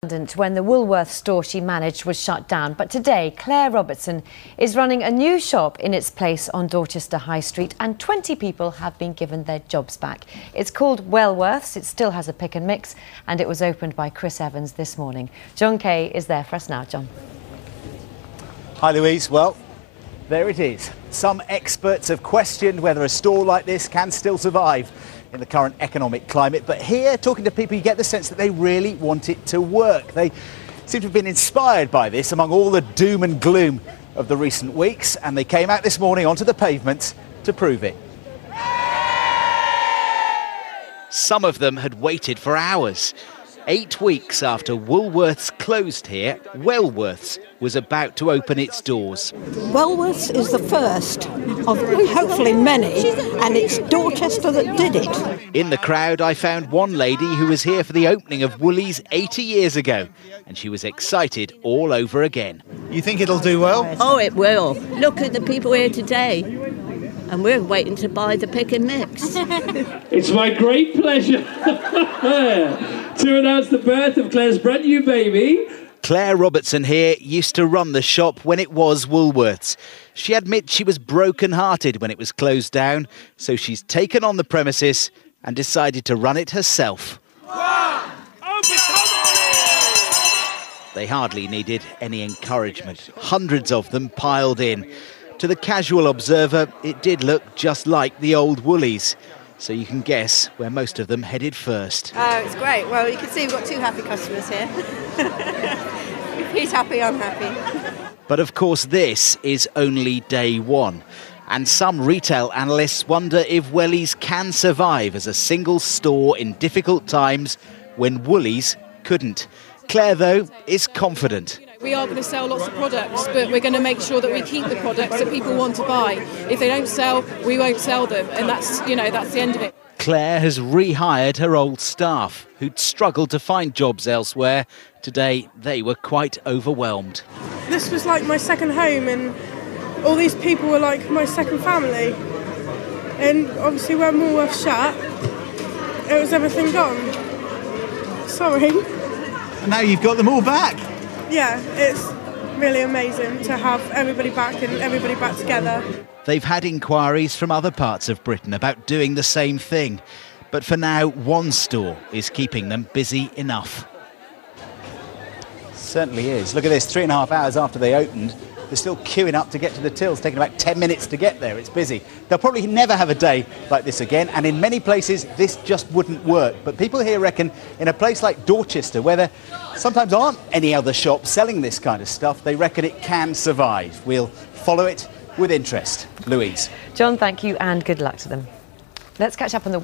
When the Woolworths store she managed was shut down. But today, Claire Robertson is running a new shop in its place on Dorchester High Street, and 20 people have been given their jobs back. It's called Wellworths. It still has a pick and mix, and it was opened by Chris Evans this morning. John Kay is there for us now. John. Hi, Louise. Well, there it is. Some experts have questioned whether a store like this can still survive in the current economic climate, but here, talking to people, you get the sense that they really want it to work. They seem to have been inspired by this among all the doom and gloom of the recent weeks, and they came out this morning onto the pavement to prove it. Some of them had waited for hours. 8 weeks after Woolworths closed here, Wellworths was about to open its doors. Wellworths is the first of hopefully many, and it's Dorchester that did it. In the crowd, I found one lady who was here for the opening of Woolies 80 years ago, and she was excited all over again. You think it'll do well? Oh, it will. Look at the people here today. And we're waiting to buy the pick and mix. It's my great pleasure to announce the birth of Claire's brand new baby. Claire Robertson here used to run the shop when it was Woolworths. She admits she was broken-hearted when it was closed down, so she's taken on the premises and decided to run it herself. They hardly needed any encouragement. Hundreds of them piled in. To the casual observer, it did look just like the old Woolies. So you can guess where most of them headed first. Oh, it's great. Well, you can see we've got 2 happy customers here. If he's happy, I'm happy. But of course, this is only day one. And some retail analysts wonder if Wellies can survive as a single store in difficult times when Woolies couldn't. Claire, though, is confident. We are going to sell lots of products, but we're going to make sure that we keep the products that people want to buy. If they don't sell, we won't sell them, and that's the end of it. Claire has rehired her old staff, who'd struggled to find jobs elsewhere. Today, they were quite overwhelmed. This was like my second home, and all these people were like my second family. And obviously when Woolworths shut, it was everything gone. Sorry. And now you've got them all back. Yeah, it's really amazing to have everybody back and everybody back together. They've had inquiries from other parts of Britain about doing the same thing. But for now, one store is keeping them busy enough. Certainly is. Look at this, 3.5 hours after they opened, they're still queuing up to get to the tills, taking about 10 minutes to get there. It's busy. They'll probably never have a day like this again, and in many places, this just wouldn't work. But people here reckon in a place like Dorchester, where there sometimes aren't any other shops selling this kind of stuff, they reckon it can survive. We'll follow it with interest. Louise. John, thank you, and good luck to them. Let's catch up on the